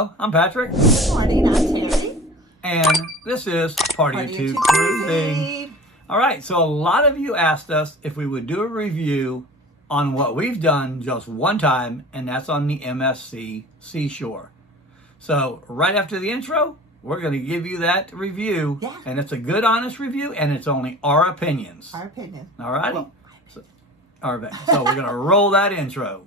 Hello, I'm Patrick. Good morning, I'm Terry. And this is Party of Two Cruising. All right, so a lot of you asked us if we would do a review on what we've done just one time, and that's on the MSC Seashore. So right after the intro, we're going to give you that review. Yeah. And it's a good, honest review, and it's only our opinions. Our opinion. All righty? Well, So we're going to roll that intro.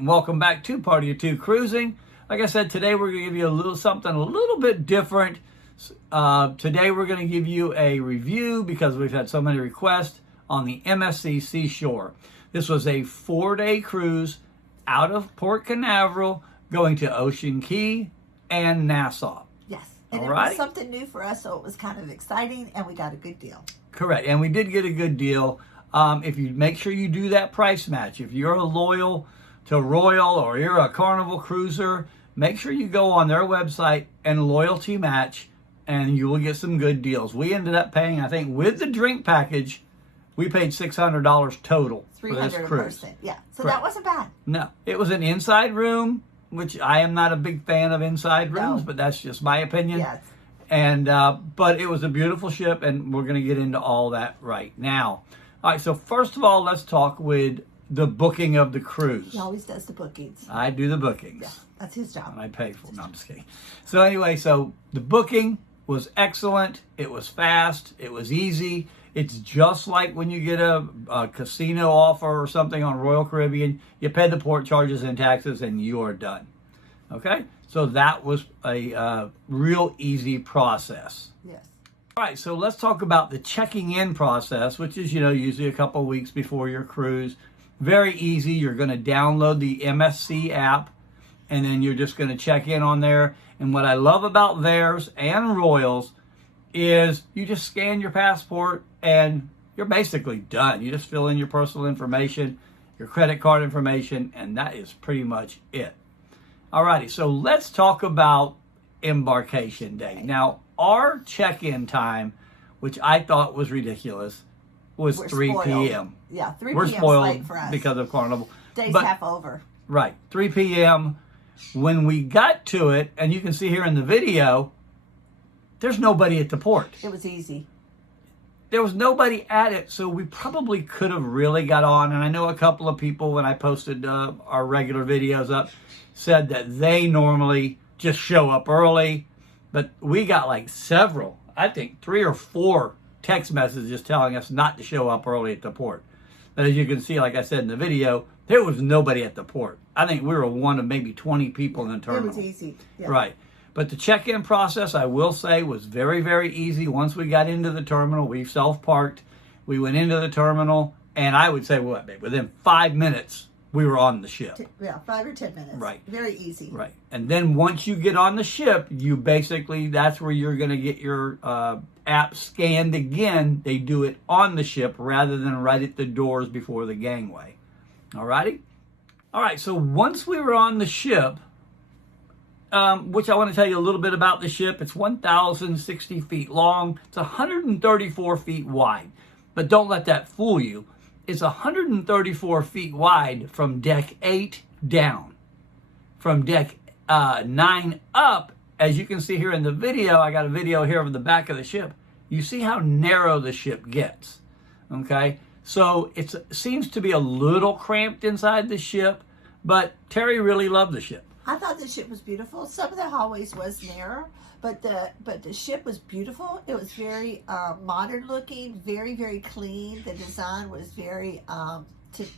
Welcome back to Party of Two Cruising. Like I said, today we're going to give you a little something a little bit different. Today we're going to give you a review because we've had so many requests on the MSC Seashore. This was a 4-day cruise out of Port Canaveral going to Ocean Cay and Nassau. yes, and All it right. was something new for us, so it was kind of exciting, and we got a good deal. Correct, and we did get a good deal. If you make sure you do that price match, if you're a loyal to Royal or you're a Carnival cruiser, make sure you go on their website and loyalty match, and you will get some good deals. We ended up paying, I think, with the drink package, we paid $600 total for this $300 a cruise. person. Yeah, so Correct. that wasn't bad. No, it was an inside room, which I am not a big fan of inside rooms, No. but that's just my opinion. Yes. And but it was a beautiful ship, and we're going to get into all that right now. All right, so first of all, let's talk with the booking of the cruise. He always does the bookings. I do the bookings. Yeah, that's his job. And I pay for it. No, I'm just kidding. So anyway, so the booking was excellent. It was fast. It was easy. It's just like when you get a casino offer or something on Royal Caribbean. You pay the port charges and taxes, and you are done. Okay? So that was a real easy process. Yes. All right, so let's talk about the checking in process, which is, usually a couple of weeks before your cruise. Very easy. You're going to download the MSC app, and then you're just going to check in on there. And what I love about theirs and Royals is you just scan your passport and you're basically done. You just fill in your personal information, your credit card information, and that is pretty much it. All righty, so let's talk about embarkation day. Now, our check-in time, which I thought was ridiculous, was We're 3 spoiled. p.m. Yeah, 3 We're p.m. 's spoiled late for us. because of Carnival. Day's But- half over. Right, 3 p.m. When we got to it, and you can see here in the video, there's nobody at the port. It was easy. There was nobody at it, so we probably could have really got on. And I know a couple of people, when I posted our regular videos up, said that they normally just show up early. But we got like several, I think 3 or 4 text messages telling us not to show up early at the port. But as you can see, like I said in the video, there was nobody at the port. I think we were one of maybe 20 people in the terminal. It was easy. Yeah. Right. But the check-in process, I will say, was very, very easy. Once we got into the terminal, we self-parked. We went into the terminal, and I would say, within 5 minutes, we were on the ship. Yeah, 5 or 10 minutes. Right. Very easy. Right. And then once you get on the ship, you basically, that's where you're going to get your app scanned again. They do it on the ship rather than right at the doors before the gangway. All righty? All right, so once we were on the ship, which I want to tell you a little bit about the ship. It's 1,060 feet long. It's 134 feet wide. But don't let that fool you. It's 134 feet wide from deck 8 down. From deck 9 up, as you can see here in the video, I got a video here of the back of the ship. You see how narrow the ship gets. Okay? So it seems to be a little cramped inside the ship, but Terry really loved the ship. I thought the ship was beautiful. Some of the hallways was narrow, but the ship was beautiful. It was very modern looking, very, very clean. The design was very,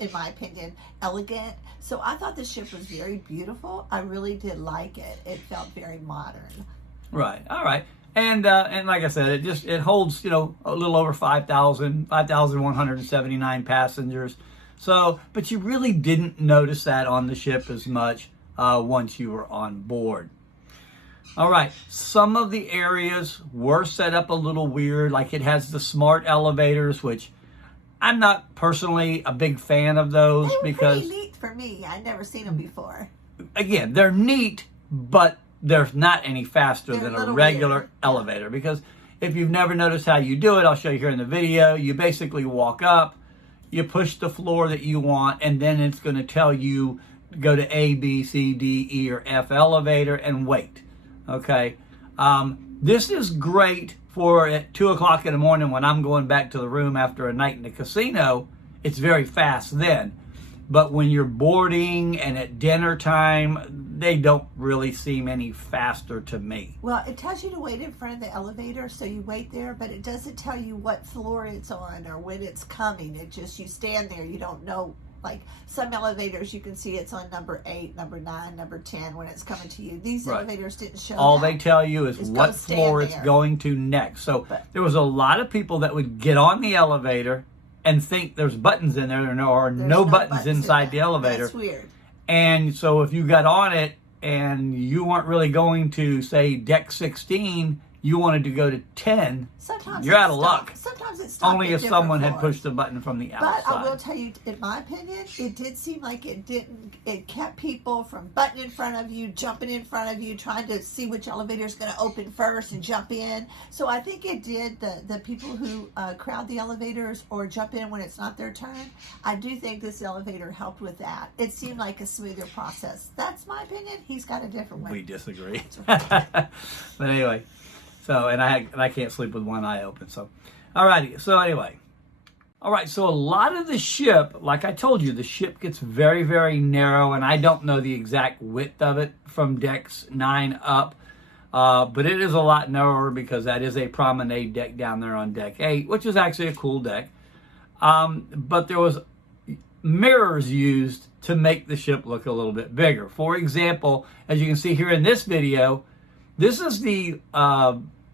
in my opinion, elegant. So I thought the ship was very beautiful. I really did like it. It felt very modern. Right. All right. And like I said, it holds, a little over 5,179 passengers. So, but you really didn't notice that on the ship as much once you were on board. All right, some of the areas were set up a little weird, like it has the smart elevators, which I'm not personally a big fan of those They were because, pretty neat for me. I'd never seen them before. again, they're neat, but they're not any faster They're than a a little regular weird. elevator because if you've never noticed how you do it, I'll show you here in the video. You basically walk up, you push the floor that you want, and then it's going to tell you go to A, B, C, D, E, or F elevator and wait. Okay. This is great for at 2 o'clock in the morning when I'm going back to the room after a night in the casino. It's very fast then. But when you're boarding and at dinner time, they don't really seem any faster to me. Well, it tells you to wait in front of the elevator, so you wait there, but it doesn't tell you what floor it's on or when it's coming. It just, you stand there, you don't know. Like some elevators, you can see it's on number 8, number 9, number 10 when it's coming to you. These elevators didn't show All that. They tell you is what floor it's going to next. So there was a lot of people that would get on the elevator and think there's buttons in there, or no buttons inside the elevator. That's weird. And so if you got on it and you weren't really going to, say, deck 16, you wanted to go to 10, sometimes you're out of luck. Sometimes it's only if someone had pushed the button from the outside. But I will tell you, in my opinion, it did seem like it kept people from butting in front of you, jumping in front of you, trying to see which elevator is going to open first and jump in. So I think it did, the people who crowd the elevators or jump in when it's not their turn, I do think this elevator helped with that. It seemed like a smoother process. That's my opinion. He's got a different one. We disagree. But anyway. So, and I can't sleep with one eye open. So, alrighty. So anyway, all right. So a lot of the ship, like I told you, the ship gets very, very narrow, and I don't know the exact width of it from decks 9 up, but it is a lot narrower because that is a promenade deck down there on deck 8, which is actually a cool deck. But there was mirrors used to make the ship look a little bit bigger. For example, as you can see here in this video, this is the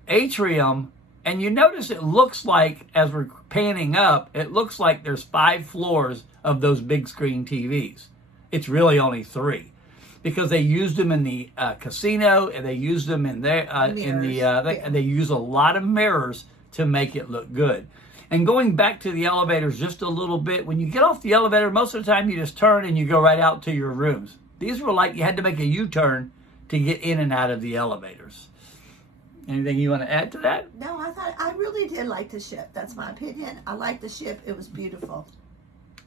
atrium, and you notice it looks like, as we're panning up, it looks like there's 5 floors of those big screen TVs. It's really only 3 because they used them in the casino, and they used them in there they use a lot of mirrors to make it look good. And going back to the elevators just a little bit, when you get off the elevator, most of the time you just turn and you go right out to your rooms. These were like you had to make a U-turn to get in and out of the elevators. Anything you want to add to that? No, I really did like the ship. That's my opinion. I liked the ship. It was beautiful.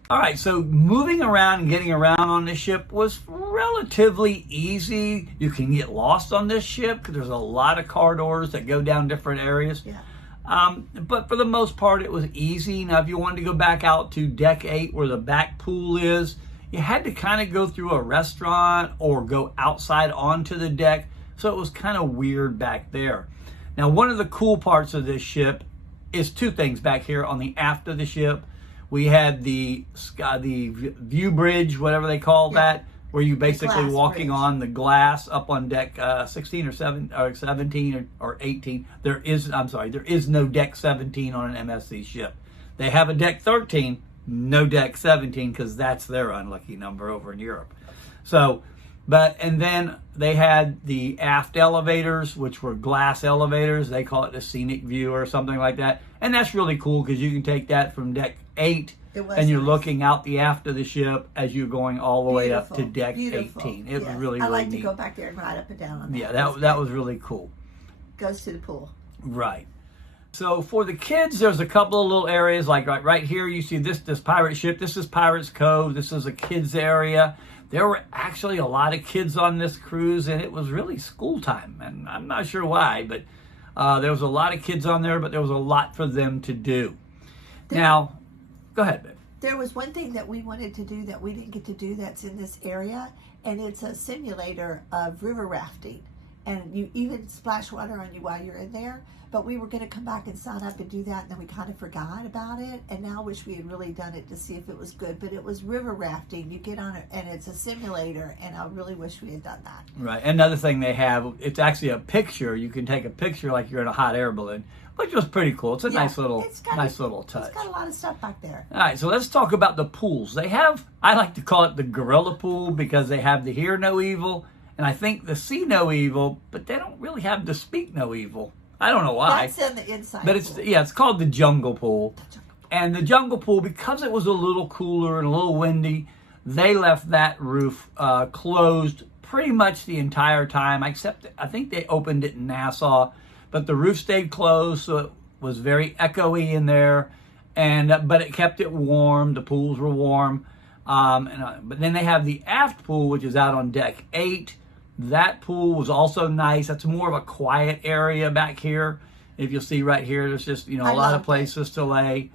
All right, so moving around and getting around on this ship was relatively easy. You can get lost on this ship because there's a lot of corridors that go down different areas. Yeah. But for the most part, it was easy. Now, if you wanted to go back out to deck 8 where the back pool is, you had to kind of go through a restaurant or go outside onto the deck. So it was kind of weird back there. Now, one of the cool parts of this ship is 2 things back here on the aft of the ship. We had the view bridge, whatever they call that, where you basically walking on the glass up on deck 16 or 17 or 18. There is no deck 17 on an MSC ship. They have a deck 13, no deck 17, because that's their unlucky number over in Europe. So, and then they had the aft elevators, which were glass elevators. They call it the scenic view or something like that. And that's really cool because you can take that from deck 8 and you're looking out the aft of the ship as you're going all the way up to deck 18. It was really, really neat. I like to go back there and ride up and down on that. Yeah, that was really cool. Goes to the pool. Right. So for the kids, there's a couple of little areas, like right here, you see this pirate ship. This is Pirates Cove. This is a kids area. There were actually a lot of kids on this cruise, and it was really school time. And I'm not sure why, but there was a lot of kids on there, but there was a lot for them to do. Now, go ahead, babe. There was one thing that we wanted to do that we didn't get to do that's in this area, and it's a simulator of river rafting. And you even splash water on you while you're in there. But we were going to come back and sign up and do that, and then we kind of forgot about it. And now wish we had really done it to see if it was good. But it was river rafting. You get on it, and it's a simulator, and I really wish we had done that. Right. Another thing they have, it's actually a picture. You can take a picture like you're in a hot air balloon, which was pretty cool. It's a nice little touch. It's got a lot of stuff back there. All right, so let's talk about the pools. They have, I like to call it the gorilla pool because they have the hear no evil, and I think the see no evil, but they don't really have the speak no evil. I don't know why. That's in the inside. But it's called the jungle pool. And the jungle pool, because it was a little cooler and a little windy, they left that roof closed pretty much the entire time, except I think they opened it in Nassau. but the roof stayed closed, so it was very echoey in there. But it kept it warm. The pools were warm. But then they have the aft pool, which is out on deck 8. That pool was also nice. That's more of a quiet area back here. If you'll see right here, there's just, a lot of places to lay.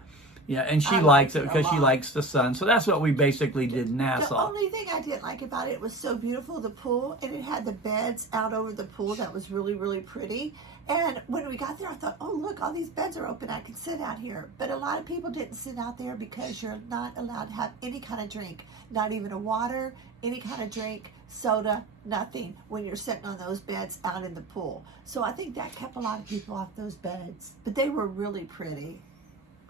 Yeah, and she likes it because she likes the sun. So that's what we basically did in Nassau. The only thing I didn't like about it was so beautiful, the pool, and it had the beds out over the pool. That was really, really pretty. And when we got there, I thought, oh, look, all these beds are open. I can sit out here. But a lot of people didn't sit out there because you're not allowed to have any kind of drink, not even a water, any kind of drink, soda, nothing, when you're sitting on those beds out in the pool. So I think that kept a lot of people off those beds. But they were really pretty.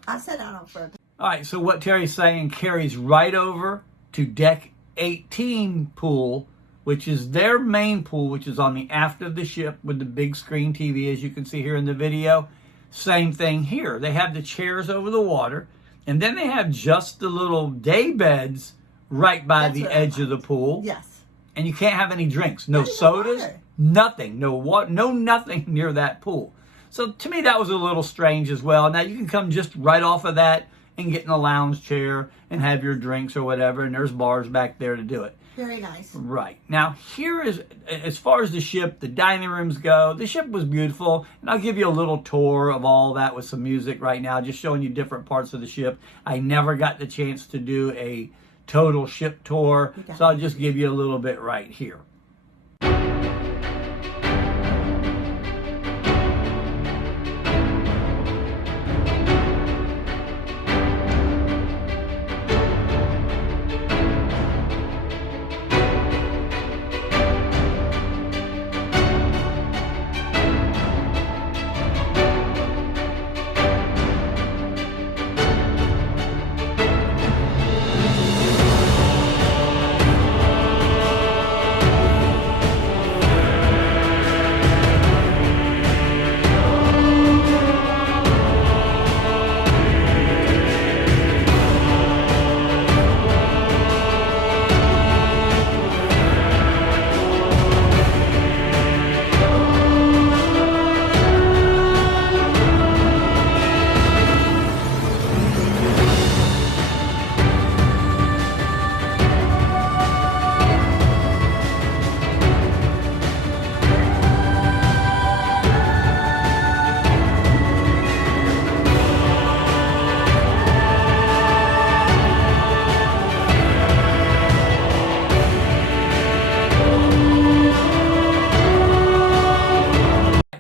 I sat down on for. All right, so what Terry's saying carries right over to deck 18 pool, which is their main pool, which is on the aft of the ship with the big screen TV, as you can see here in the video. Same thing here. They have the chairs over the water, and then they have just the little day beds right by the edge of the pool. Yes. And you can't have any drinks. No sodas, nothing. No water, no nothing near that pool. So to me, that was a little strange as well. Now, you can come just right off of that and get in a lounge chair and have your drinks or whatever, and there's bars back there to do it. Very nice. Right. Now, here is, as far as the ship, the dining rooms go, the ship was beautiful, and I'll give you a little tour of all that with some music right now, just showing you different parts of the ship. I never got the chance to do a total ship tour, so I'll just give you a little bit right here.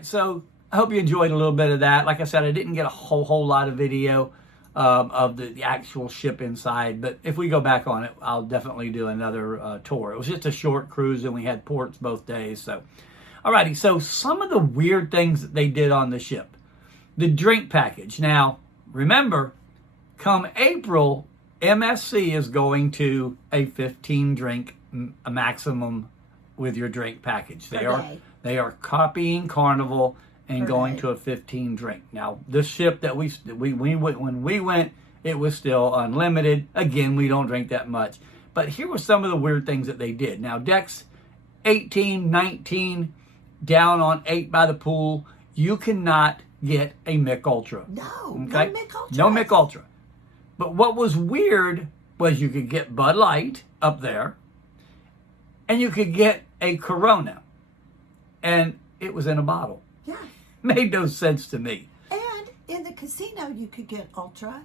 So I hope you enjoyed a little bit of that. Like I said, I didn't get a whole lot of video of the actual ship inside, but if we go back on it, I'll definitely do another tour. It was just a short cruise, and we had ports both days. So, alrighty. So some of the weird things that they did on the ship, the drink package. Now, remember, come April, MSC is going to a 15 drink maximum with your drink package. They are copying Carnival and going to a 15 drink. Now, this ship that we went, when we went, it was still unlimited. Again, we don't drink that much. But here were some of the weird things that they did. Now, decks 18, 19, down on 8 by the pool, you cannot get a Mick Ultra. No, okay? no Mick Ultra. No Mick Ultra. But what was weird was you could get Bud Light up there, and you could get a Corona. And it was in a bottle. Yeah. Made no sense to me. And in the casino, you could get Ultra,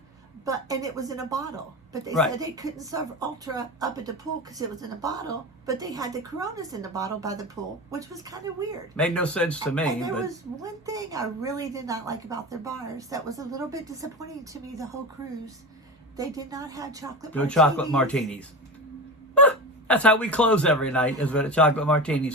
and it was in a bottle. But they said they couldn't serve Ultra up at the pool because it was in a bottle. But they had the Coronas in the bottle by the pool, which was kind of weird. Made no sense to me. And there was one thing I really did not like about their bars that was a little bit disappointing to me the whole cruise. They did not have chocolate martinis. No chocolate martinis. That's how we close every night, is with a chocolate martini.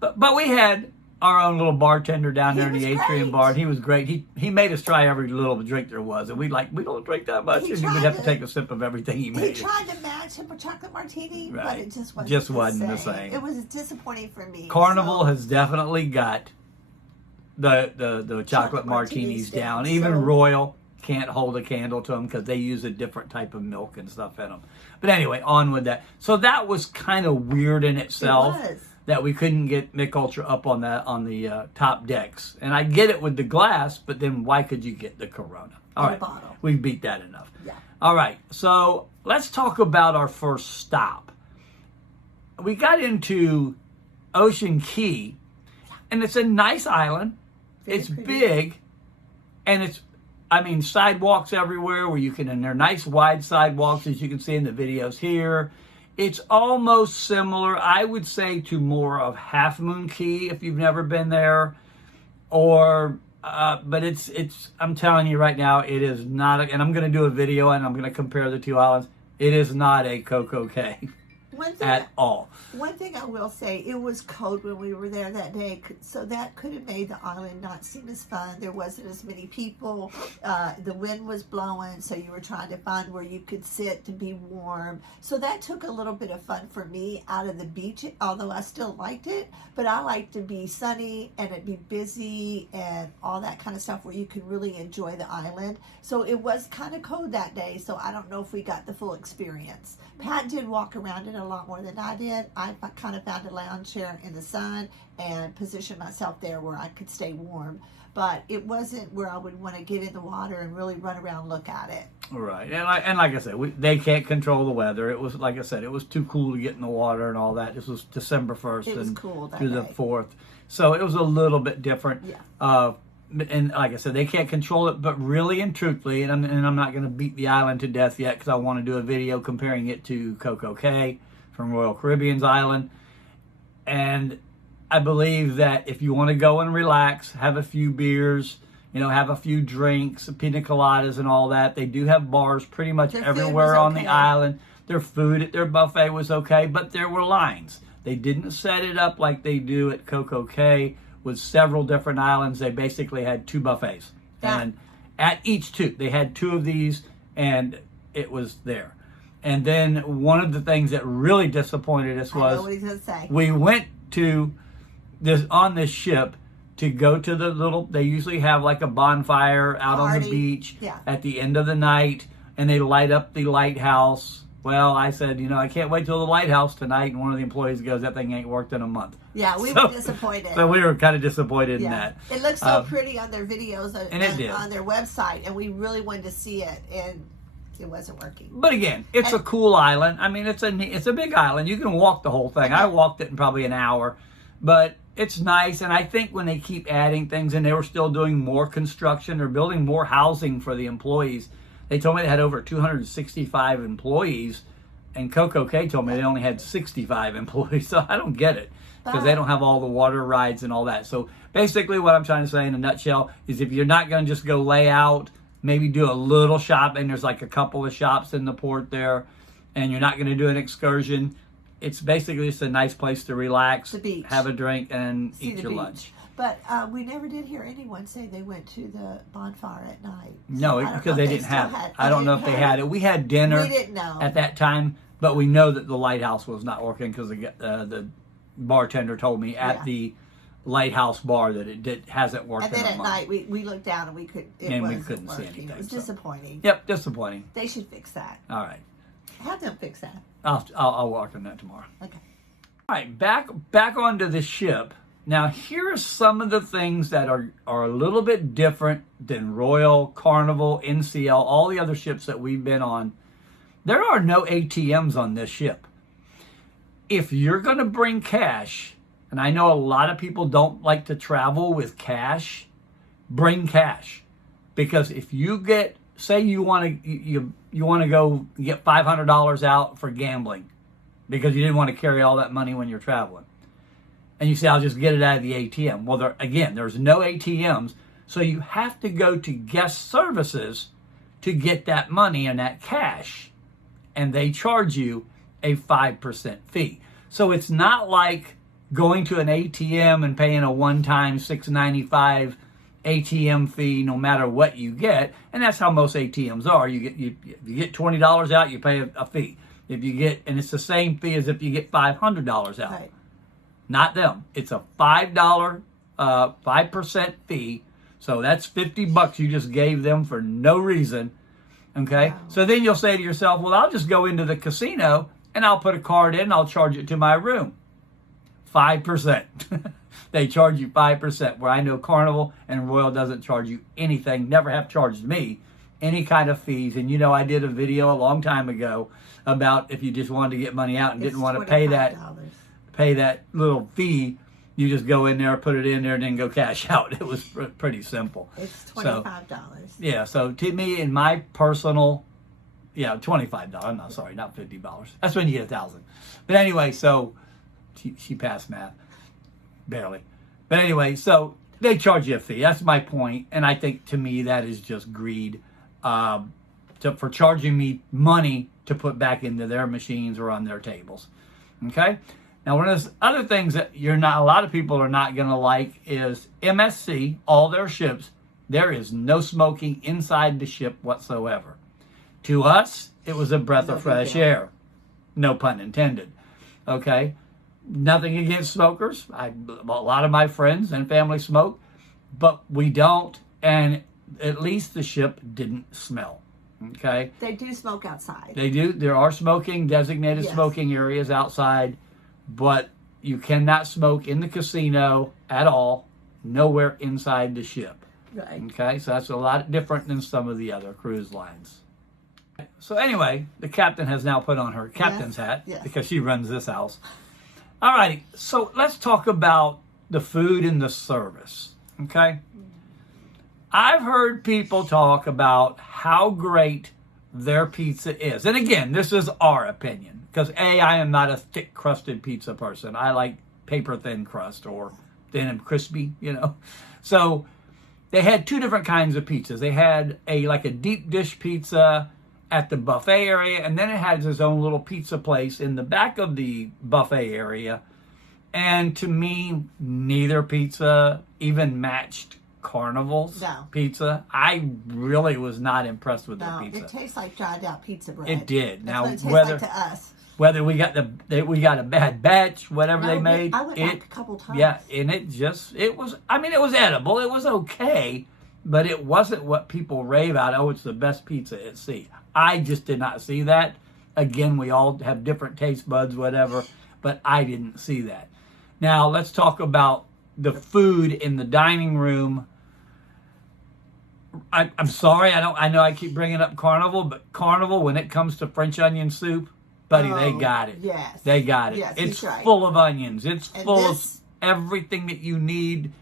But we had our own little bartender down there in the atrium bar, and he was great. He made us try every little drink there was, and we don't drink that much, and we'd have to take a sip of everything he made. He tried to match him with chocolate martini, but it just wasn't the same. It was disappointing for me. Carnival has definitely got the chocolate martinis down. Even Royal can't hold a candle to them because they use a different type of milk and stuff in them. But anyway, on with that. So that was kind of weird in itself. It was. that we couldn't get Mick Ultra up on the top decks. And I get it with the glass, but then why could you get the Corona? All right, bottle. we beat that enough. Yeah. All right, so let's talk about our first stop. We got into Ocean Cay, and it's a nice island. It's big, and it's, I mean, sidewalks everywhere where you can, and they're nice wide sidewalks as you can see in the videos here. It's almost similar, I would say, to more of Half Moon Cay if you've never been there, or but it's I'm telling you right now, it is not, and I'm going to do a video and I'm going to compare the two islands. It is not a Coco Cay at all. One thing I will say, it was cold when we were there that day, so that could have made the island not seem as fun. There wasn't as many people. The wind was blowing, so you were trying to find where you could sit to be warm. So that took a little bit of fun for me out of the beach, although I still liked it. But I like to be sunny and it be busy and all that kind of stuff where you could really enjoy the island. So it was kind of cold that day, so I don't know if we got the full experience. Pat did walk around it a lot more than I did. I kind of found a lounge chair in the sun and positioned myself there where I could stay warm. But it wasn't where I would want to get in the water and really run around and look at it. Right, and like I said, they can't control the weather. It was, like I said, it was too cool to get in the water and all that. This was December 1st it was and cool that through the day. 4th. So it was a little bit different. Yeah. And like I said, they can't control it, but really and truthfully, and I'm not going to beat the island to death yet because I want to do a video comparing it to Coco Cay from Royal Caribbean's island. And I believe that if you want to go and relax, have a few beers, have a few drinks, pina coladas and all that, they do have bars pretty much everywhere on the island. Their food at their buffet was okay, but there were lines. They didn't set it up like they do at Coco Cay with several different islands. They basically had 2 buffets. Yeah. And at each 2, they had 2 of these, and it was there. And then one of the things that really disappointed us I know was what he's going to say. we went to on this ship to go to the little, they usually have like a bonfire out on the beach at the end of the night, and they light up the lighthouse. Well, I said, I can't wait till the lighthouse tonight, and one of the employees goes, that thing ain't worked in a month. Yeah, we were disappointed. So we were kind of disappointed in that. It looks so pretty on their videos on their website, and we really wanted to see it, and it wasn't working. But again, it's a cool island. I mean, it's a big island. You can walk the whole thing. I walked it in probably an hour, but it's nice. And I think when they keep adding things, and they were still doing more construction, they're building more housing for the employees. They told me they had over 265 employees, and Coco Cay told me they only had 65 employees. So I don't get it, because they don't have all the water rides and all that. So basically what I'm trying to say in a nutshell is if you're not going to just go lay out, maybe do a little shopping. There's like a couple of shops in the port there, and you're not going to do an excursion. It's basically just a nice place to relax, the beach, have a drink, and eat your beach. Lunch. But we never did hear anyone say they went to the bonfire at night. No, because they didn't have it. I don't know if they had it. We had dinner we didn't know at that time, but we know that the lighthouse was not working because the bartender told me at the lighthouse bar that it hasn't worked. And then at night we looked down and we couldn't see anything. It was disappointing. Yep, disappointing. They should fix that. All right. Have them fix that. I'll work on that tomorrow. Okay. All right, back onto the ship. Now, here are some of the things that are a little bit different than Royal, Carnival, NCL, all the other ships that we've been on. There are no ATMs on this ship. If you're going to bring cash, and I know a lot of people don't like to travel with cash, bring cash. Because if you get, say you want to go get $500 out for gambling because you didn't want to carry all that money when you're traveling. And you say, I'll just get it out of the ATM. Well, there's no ATMs, so you have to go to guest services to get that money and that cash. And they charge you a 5% fee. So it's not like going to an ATM and paying a one-time $6.95 ATM fee no matter what you get. And that's how most ATMs are. You get $20 out, you pay a fee. And it's the same fee as if you get $500 out. Right. Not them. It's a $5, 5% fee. So that's $50 you just gave them for no reason. Okay? Wow. So then you'll say to yourself, well, I'll just go into the casino and I'll put a card in and I'll charge it to my room. 5%. They charge you 5%, where I know Carnival and Royal doesn't charge you anything, never have charged me any kind of fees. And you know, I did a video a long time ago about if you just wanted to get money out and didn't want to pay that little fee, you just go in there, put it in there, and then go cash out. It was pretty simple. It's $25. Yeah, so to me, in my personal, $25. I'm not sorry, not $50. That's when you get 1,000. But anyway, so she passed math. Barely. But anyway, so they charge you a fee. That's my point. And I think, to me, that is just greed for charging me money to put back into their machines or on their tables. Okay? Now, one of the other things that a lot of people are not going to like is MSC, all their ships, there is no smoking inside the ship whatsoever. To us, it was a breath of fresh air. No pun intended. Okay? Nothing against smokers. A lot of my friends and family smoke, but we don't, and at least the ship didn't smell. Okay? They do smoke outside. They do. There are designated smoking areas outside, but you cannot smoke in the casino at all, nowhere inside the ship. Right. Okay? So that's a lot different than some of the other cruise lines. So anyway, the captain has now put on her captain's hat because she runs this house. All righty, so let's talk about the food and the service, okay? I've heard people talk about how great their pizza is. And again, this is our opinion, because I am not a thick-crusted pizza person. I like paper-thin crust, or thin and crispy, So they had two different kinds of pizzas. They had a deep dish pizza at the buffet area, and then it has its own little pizza place in the back of the buffet area. And to me, neither pizza even matched Carnival's pizza. I really was not impressed with their pizza. It tastes like dried out pizza bread. It did. That's what it tastes like to us. Whether we got a bad batch, whatever they made, I went back a couple times. Yeah, and it was edible. It was okay, but it wasn't what people rave out. Oh, it's the best pizza at sea. I just did not see that. Again, we all have different taste buds, whatever, but I didn't see that. Now, let's talk about the food in the dining room. I'm sorry, I know I keep bringing up Carnival, but Carnival, when it comes to French onion soup, buddy, they got it. Yes. They got it. Yes, it's full of onions. It's full of everything that you need.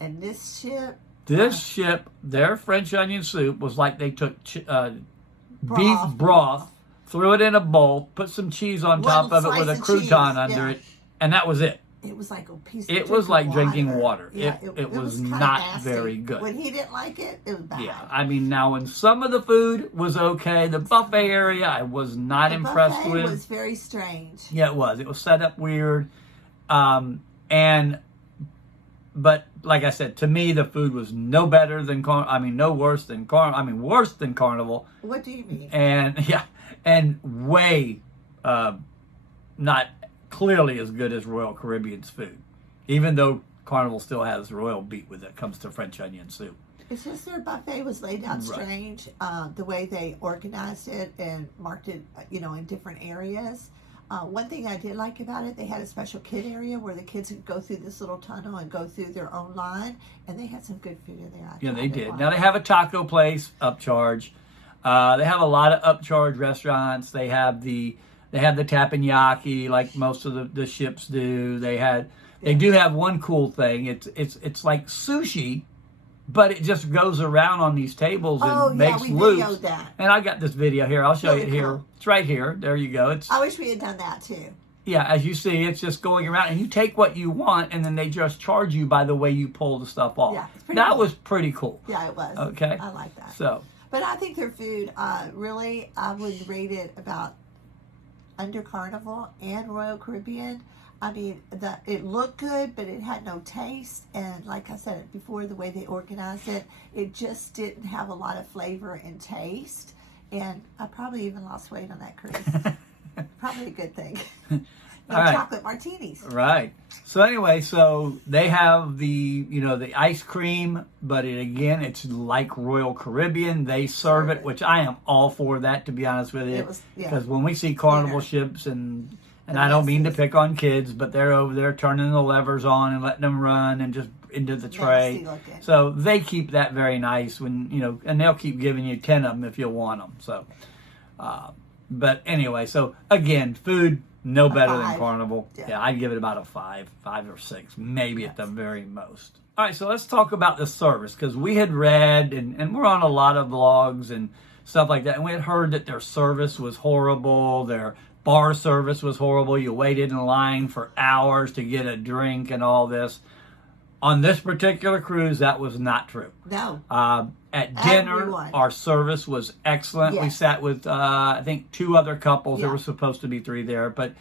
And this ship, their French onion soup was like they took beef broth, threw it in a bowl, put some cheese on top of it with a crouton under it, and that was it. It was like a piece of It was like drinking water. Yeah, it was not nasty. very good. When he didn't like it, it was bad. Yeah, I mean, now when some of the food was okay, the buffet area I was not impressed with. The buffet was very strange. Yeah, it was. It was set up weird. But like I said, to me, the food was no better than worse than Carnival. What do you mean? And way not clearly as good as Royal Caribbean's food, even though Carnival still has Royal beat when it comes to French onion soup. It's just their buffet was laid out strange, the way they organized it and marked it, in different areas. One thing I did like about it, they had a special kid area where the kids could go through this little tunnel and go through their own line, and they had some good food in there. Yeah, they did. Now they have a taco place, upcharge. They have a lot of upcharge restaurants. They have the teppanyaki like most of the ships do. They do have one cool thing. It's like sushi, but it just goes around on these tables and makes loops. Videoed that. And I got this video here. I'll show you it here. Cool. It's right here. There you go. I wish we had done that too. Yeah, as you see, it's just going around, and you take what you want, and then they just charge you by the way you pull the stuff off. Yeah, it's pretty cool. That was pretty cool. Yeah, it was. Okay. I like that. But I think their food, really, I would rate it about under Carnival and Royal Caribbean. I mean, it looked good, but it had no taste. And like I said before, the way they organized it, it just didn't have a lot of flavor and taste. And I probably even lost weight on that cruise. Probably a good thing. And chocolate martinis. Right. So anyway, they have the ice cream, but it's like Royal Caribbean. They serve it, which I am all for that, to be honest with you. Because when we see Carnival ships and And I don't mean to pick on kids, but they're over there turning the levers on and letting them run and just into the tray. So they keep that very nice and they'll keep giving you 10 of them if you want them. So, but anyway, so again, food, no better than Carnival. Yeah, I'd give it about a 5 or 6, maybe at the very most. All right, so let's talk about the service, because we had read, and we're on a lot of vlogs and stuff like that, and we had heard that their service was horrible, their bar service was horrible, you waited in line for hours to get a drink and all this. On this particular cruise, that was not true. No. At dinner, our service was excellent. Yes. We sat with, I think, 2 other couples. There were supposed to be 3 there, but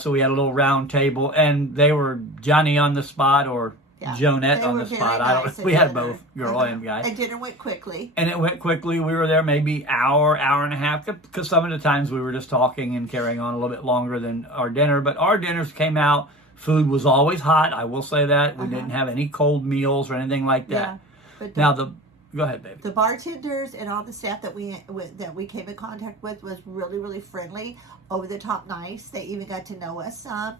so we had a little round table, and they were Johnny on the spot or Jonette on the spot. Nice. We had both, girl and guy. And dinner went quickly. And it went quickly. We were there maybe hour and a half, because some of the times we were just talking and carrying on a little bit longer than our dinner. But our dinners came out. Food was always hot. I will say that. We didn't have any cold meals or anything like that. Yeah, but go ahead, baby. The bartenders and all the staff that we came in contact with was really, really friendly, over the top nice. They even got to know us some.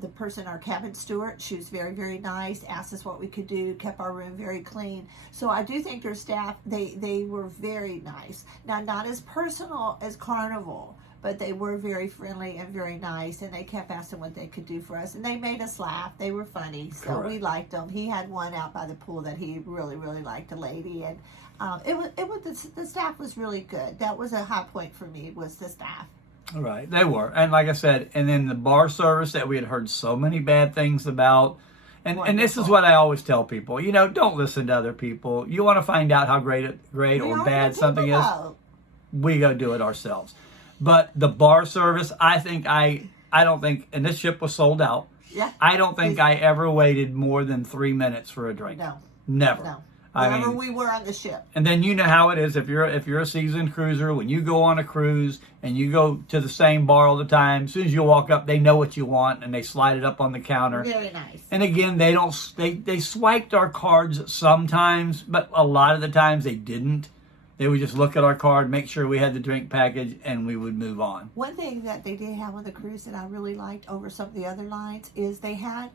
The person, our cabin steward, she was very, very nice, asked us what we could do, kept our room very clean. So I do think their staff, they were very nice. Now, not as personal as Carnival, but they were very friendly and very nice, and they kept asking what they could do for us, and they made us laugh. They were funny, so we liked them. He had one out by the pool that he really, really liked, a lady, and the staff was really good. That was a high point for me, was the staff. All right, they were. And like I said, and then the bar service that we had heard so many bad things about. And this is what I always tell people. Don't listen to other people. You want to find out how great or bad something is, we go do it ourselves. But the bar service, I don't think, and this ship was sold out. Yeah. I don't think I ever waited more than 3 minutes for a drink. No. Never. No. Whenever we were on the ship. And then you know how it is if you're a seasoned cruiser, when you go on a cruise and you go to the same bar all the time, as soon as you walk up, they know what you want and they slide it up on the counter. Very nice. And again, they swiped our cards sometimes, but a lot of the times they didn't. They would just look at our card, make sure we had the drink package, and we would move on. One thing that they did have on the cruise that I really liked over some of the other lines is they had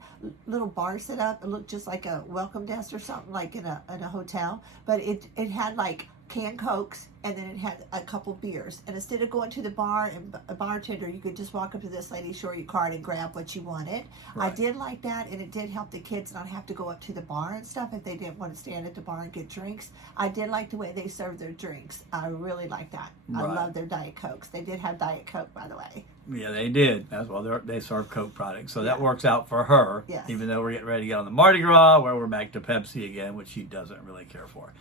little bars set up. It looked just like a welcome desk or something, like in a hotel. But it had like canned Cokes, and then it had a couple beers. And instead of going to the bar and a bartender, you could just walk up to this lady, show your card, and grab what you wanted. Right. I did like that, and it did help the kids not have to go up to the bar and stuff if they didn't want to stand at the bar and get drinks. I did like the way they served their drinks. I really like that. Right. I love their Diet Cokes. They did have Diet Coke, by the way. Yeah, they did. That's why they serve Coke products. So that works out for her, even though we're getting ready to get on the Mardi Gras, where we're back to Pepsi again, which she doesn't really care for.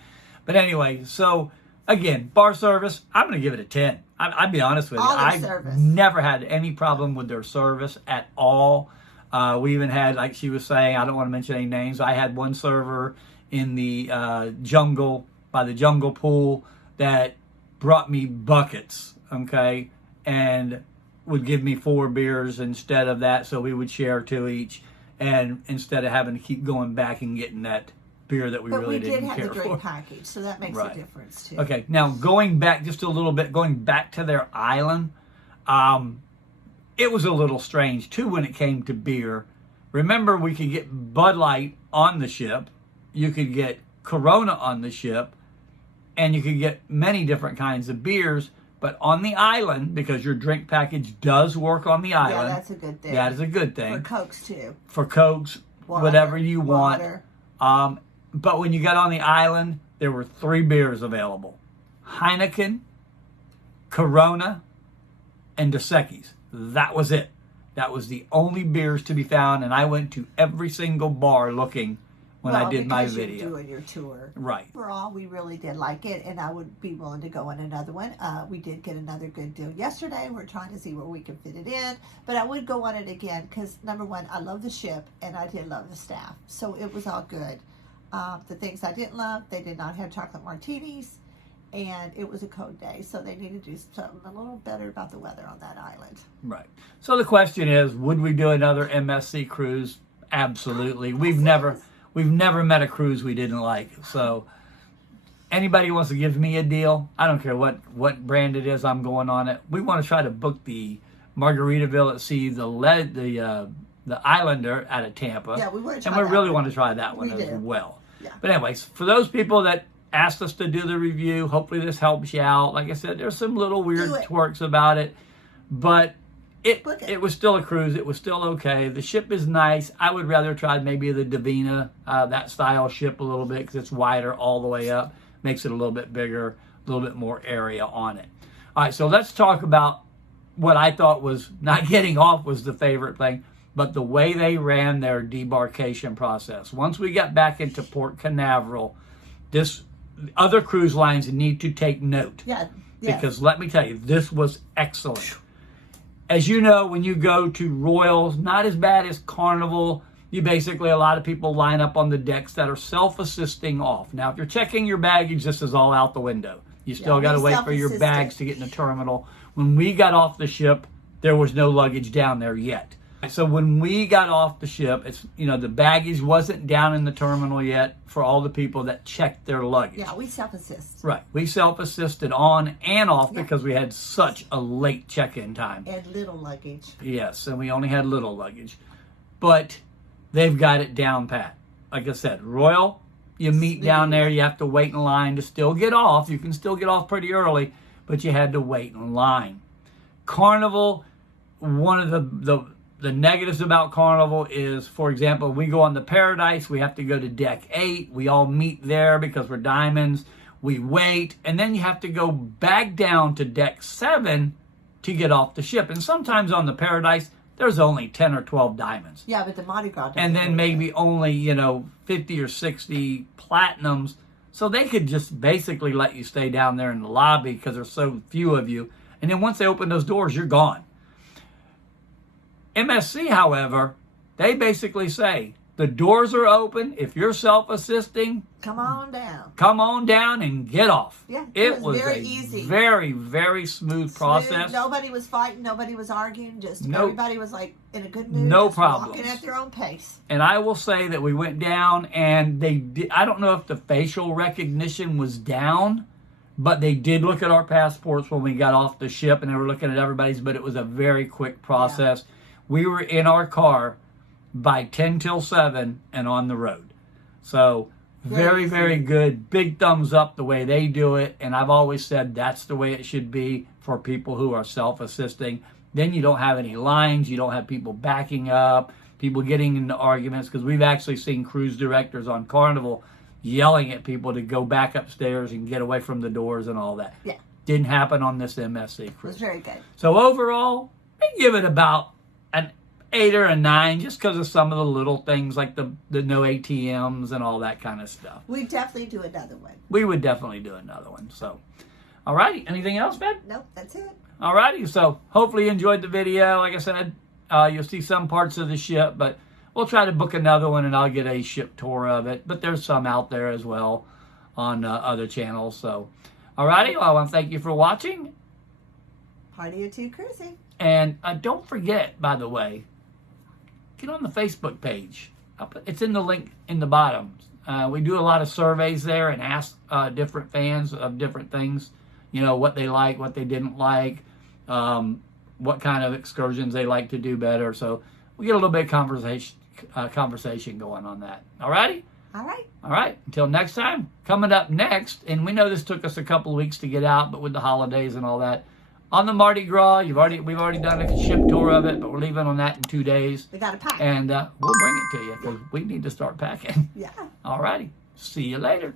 But anyway, so again, bar service, I'm going to give it a 10. I'll be honest with you. I've never had any problem with their service at all. We even had, like she was saying, I don't want to mention any names. I had one server in the jungle, by the jungle pool, that brought me buckets, okay, and would give me 4 beers instead of that, so we would share 2 each, and instead of having to keep going back and getting that beer that we really didn't care for. But we did have the drink package, so that makes a difference too. Okay, now going back just a little bit, going back to their island, it was a little strange too when it came to beer. Remember, we could get Bud Light on the ship, you could get Corona on the ship, and you could get many different kinds of beers. But on the island, because your drink package does work on the island. Yeah, that's a good thing. That is a good thing. For Cokes too. For Cokes, whatever you want. But when you got on the island, there were 3 beers available. Heineken, Corona, and Dos Equis. That was it. That was the only beers to be found, and I went to every single bar looking when I did my video. You're doing your tour. Right. Overall, we really did like it, and I would be willing to go on another one. We did get another good deal yesterday. We're trying to see where we can fit it in, but I would go on it again because, number one, I love the ship, and I did love the staff, so it was all good. The things I didn't love, they did not have chocolate martinis, and it was a cold day, so they needed to do something a little better about the weather on that island. Right. So the question is, would we do another MSC cruise? Absolutely. We've never met a cruise we didn't like. So anybody wants to give me a deal, I don't care what brand it is, I'm going on it. We want to try to book the Margaritaville at Sea, the Islander out of Tampa. Yeah, we want to and try we that really one. want to try that one We as do. well. Yeah. But anyways, for those people that asked us to do the review, hopefully this helps you out. Like I said, there's some little weird Do it. quirks about it, but Book it. it was still a cruise. It was still okay. The ship is nice. I would rather try maybe the Divina, that style ship a little bit, because it's wider all the way up. Makes it a little bit bigger, a little bit more area on it. All right, so let's talk about what I thought was not getting off was the favorite thing, but the way they ran their debarkation process. Once we got back into Port Canaveral, other cruise lines need to take note. Yeah. Because let me tell you, this was excellent. As you know, when you go to Royals, not as bad as Carnival. You basically, a lot of people line up on the decks that are self-assisting off. Now, if you're checking your baggage, this is all out the window. You still got to wait for your bags to get in the terminal. When we got off the ship, there was no luggage down there yet. So when we got off the ship, the baggage wasn't down in the terminal yet for all the people that checked their luggage. Yeah, we self-assist. Right. We self-assisted on and off because we had such a late check-in time. And little luggage. Yes, and we only had little luggage. But they've got it down pat. Like I said, Royal, you meet down there, you have to wait in line to still get off. You can still get off pretty early, but you had to wait in line. Carnival, one of the negatives about Carnival is, for example, we go on the Paradise, we have to go to deck 8. We all meet there because we're diamonds. We wait, and then you have to go back down to deck 7 to get off the ship. And sometimes on the Paradise, there's only 10 or 12 diamonds. Yeah, but the Mardi Gras. And then maybe only, 50 or 60 platinums. So they could just basically let you stay down there in the lobby because there's so few of you. And then once they open those doors, you're gone. MSC, however, they basically say, the doors are open. If you're self-assisting, come on down. Come on down and get off. Yeah, it was very a easy. very, very smooth process. Nobody was fighting. Nobody was arguing. Just Nope. everybody was like in a good mood. No just problems. Walking at their own pace. And I will say that we went down and they did, I don't know if the facial recognition was down, but they did look at our passports when we got off the ship and they were looking at everybody's, but it was a very quick process. Yeah. We were in our car by 10 till 7 and on the road. So very, very good. Big thumbs up the way they do it. And I've always said that's the way it should be for people who are self-assisting. Then you don't have any lines. You don't have people backing up, people getting into arguments, because we've actually seen cruise directors on Carnival yelling at people to go back upstairs and get away from the doors and all that. Yeah. Didn't happen on this MSC cruise. It was very good. So overall, I give it about an 8 or a 9, just because of some of the little things like the no ATMs and all that kind of stuff. We definitely do another one. We would definitely do another one. So, all righty. Anything else, Ben? Nope, that's it. All righty. So hopefully you enjoyed the video. Like I said, you'll see some parts of the ship, but we'll try to book another one and I'll get a ship tour of it. But there's some out there as well on other channels. So, all righty. Well, I want to thank you for watching. Party of 2 cruising. And don't forget, by the way, get on the Facebook page. It's in the link in the bottom. We do a lot of surveys there and ask different fans of different things. What they like, what they didn't like, what kind of excursions they like to do better. So we get a little bit of conversation going on that. All righty? All right. All right. Until next time. Coming up next, and we know this took us a couple of weeks to get out, but with the holidays and all that, on the Mardi Gras, we've already done a ship tour of it, but we're leaving on that in 2 days. We got to pack. And we'll bring it to you because we need to start packing. Yeah. All righty. See you later.